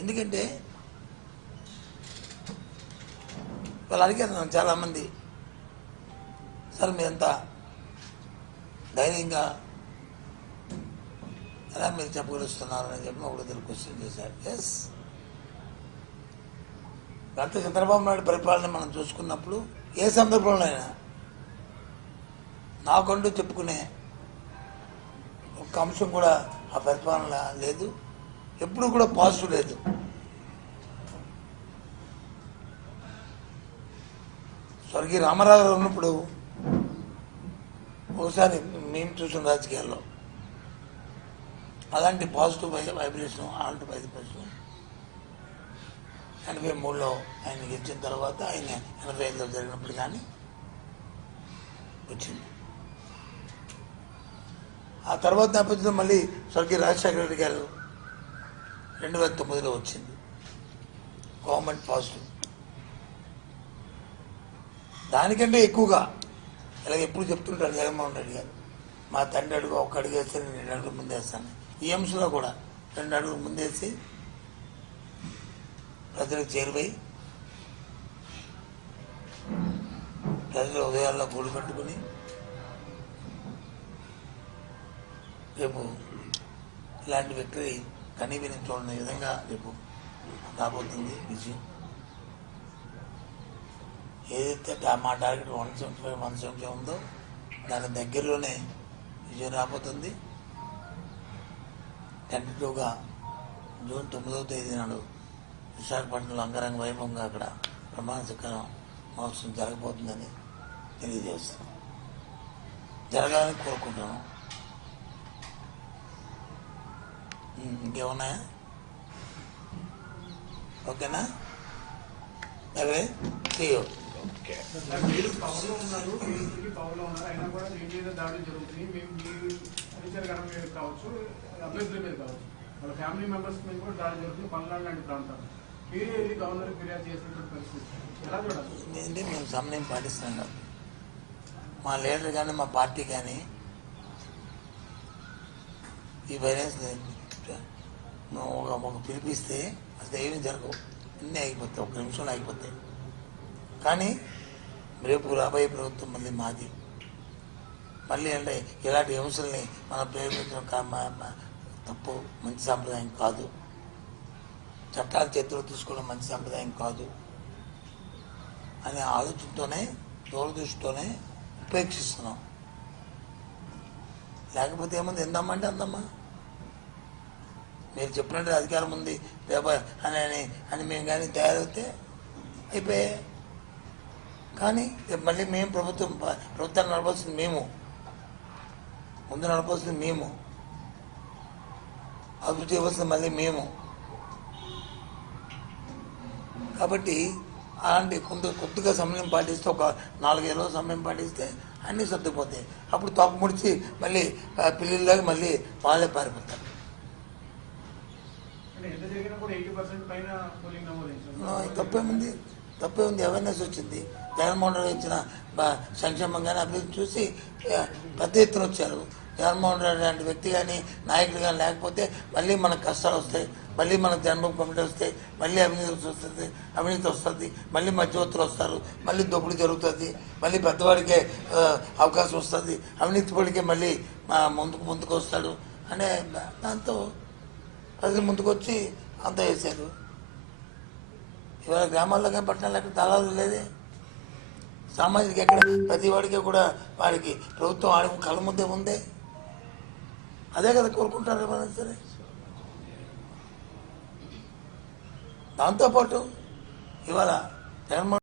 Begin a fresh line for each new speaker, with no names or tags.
ఎందుకంటే వాళ్ళు అడిగారు నన్ను చాలామంది సార్ మీరంతా ధైర్యంగా ఎలా మీరు చెప్పగలుస్తున్నారని చెప్పి ఒకటి ఇద్దరు క్వశ్చన్ చేశారు. ఎస్ గత చంద్రబాబు నాయుడు పరిపాలన మనం చూసుకున్నప్పుడు ఏ సందర్భంలోనైనా నాకంటూ చెప్పుకునే ఒక అంశం కూడా ఆ పరిపాలన లేదు. ఎప్పుడు కూడా పాజిటివ్ లేదు. స్వర్గీయ రామారావు గారు ఉన్నప్పుడు ఒకసారి మేము చూసిన రాజకీయాల్లో అలాంటి పాజిటివ్ వై వైబ్రేషన్ అలాంటి వైబ్రేషన్ ఎనభై మూడులో ఆయన గెలిచిన తర్వాత ఆయన ఎనభై ఐదులో జరిగినప్పుడు కానీ వచ్చింది. ఆ తర్వాత నేపథ్యంలో మళ్ళీ స్వర్గీయ రాజశేఖర రెడ్డి గారు రెండు వేల తొమ్మిదిలో వచ్చింది. Government positive. దానికంటే ఎక్కువగా ఇలాగ ఎప్పుడు చెప్తుంటారు జగన్మోహన్ రెడ్డి గారు మా తండ్రి అడుగు ఒక అడుగు వేస్తే నేను రెండు అడుగులు ముందేస్తాను. ఈ అంశంలో కూడా రెండు అడుగులు ముందేసి ప్రజలకు చేరువై ప్రజల ఉదయాల్లో గూడు కట్టుకుని రేపు ఇలాంటి వ్యక్తి కనీ విని చూడని విధంగా రేపు రాబోతుంది విజయం. ఏదైతే మా target one seventy five one seventy ఉందో దాని దగ్గరలోనే విజయం రాబోతుంది. టెంటేటివ్గా జూన్ తొమ్మిదవ తేదీ నాడు విశాఖపట్నంలో అంగరంగ వైభవంగా అక్కడ ప్రమాణ స్వీకారం మహోత్సవం జరగబోతుందని తెలియజేస్తున్నాం. జరగాలని కోరుకుంటున్నాం. ఉమ్, ఇంకేమున్నాయా ఓకేనా సరే చేయో
సార్, మీరు పవర్లో ఉన్నారు మీరికి పవర్లో ఉన్నారు అయినా కూడా మీ మీద దాడులు జరుగుతుంది మేము మీ పరిచయ గారి మీద కావచ్చు అభ్యర్థుల మీద కావచ్చు వాళ్ళ ఫ్యామిలీ మెంబర్స్ మీద కూడా దాడి జరుగుతుంది పల్నాడు లాంటి ప్రాంతాలు మీరే వెళ్ళి గవర్నర్ ఫిర్యాదు చేసినటువంటి పరిస్థితి ఎలా చూడాలి
ఏంటంటే మేము సమన్వయం పాటిస్తున్నాం? కాబట్టి మా లీడర్ కానీ మా పార్టీ కానీ ఈ వైరస్ నువ్వు ఒక ఒక పిలిపిస్తే అసలు ఏమీ జరగవు. అన్నీ అయిపోతాయి. ఒక నిమిషంలో అయిపోతాయి. కానీ రేపు రాబోయే ప్రభుత్వం మళ్ళీ మాది. మళ్ళీ అంటే ఇలాంటి హింసల్ని మనం ప్రేమించడం తప్పు మంచి సాంప్రదాయం కాదు. చట్టాలు చేతిలో తీసుకోవడం మంచి సాంప్రదాయం కాదు అనే ఆలోచనతోనే దూరదృష్టితోనే ఉపేక్షిస్తున్నాం. లేకపోతే ఏముంది? ఎందమ్మంటే అందమ్మా మీరు చెప్పినట్టు అధికారం ఉంది రేపు అని అని అని మేము కానీ తయారైతే అయిపోయాయి కానీ రేపు మళ్ళీ మేము ప్రభుత్వం ప్రభుత్వాన్ని నడపాల్సింది మేము. ముందు నడపాల్సింది మేము. అభివృద్ధి చేయవలసింది మళ్ళీ మేము. కాబట్టి అలాంటి కొంత కొద్దిగా సమయం పాటిస్తే ఒక నాలుగైదు రోజులు సమయం పాటిస్తే అన్నీ సర్దుకుపోతాయి. అప్పుడు తప్పు ముడిచి మళ్ళీ ఆ, పిల్లల్లాగా మళ్ళీ వాళ్ళే పారిపోతారు. తప్పే
ఉంది
తప్పే ఉంది అవేర్నెస్ వచ్చింది. జగన్మోహన్ రెడ్డి ఇచ్చిన సంక్షేమంగానే సంక్షేమం కానీ అభివృద్ధి చూసి పెద్ద ఎత్తున వచ్చారు. జగన్మోహన్ రెడ్డి లాంటి వ్యక్తి కానీ నాయకుడు కానీ లేకపోతే మళ్ళీ మనకు కష్టాలు వస్తాయి. మళ్ళీ మనకు జన్మభూమి కమిటీ వస్తాయి. మళ్ళీ అవినీతి వస్తుంది. అవినీతి వస్తుంది. మళ్ళీ మధ్యవర్తులు వస్తారు. మళ్ళీ దొప్పుడు జరుగుతుంది. మళ్ళీ పెద్దవాడికే అవకాశం వస్తుంది. అవినీతి పడికే మళ్ళీ ముందుకు ముందుకు వస్తాడు. అనే దాంతో ప్రజలు ముందుకొచ్చి అంత అంతా వేశారు ఇవాళ గ్రామాల్లో కానీ పట్టణాల్లో ఎక్కడ దళాలు లేదే. సామాజిక ఎక్కడ ప్రతి వాడికి కూడా వాడికి ప్రభుత్వం ఆడి కళ్ళ ముందే ఉందే. అదే కదా కోరుకుంటారు ఎవరైనా సరే. దాంతోపాటు ఇవాళ జగన్మోహన్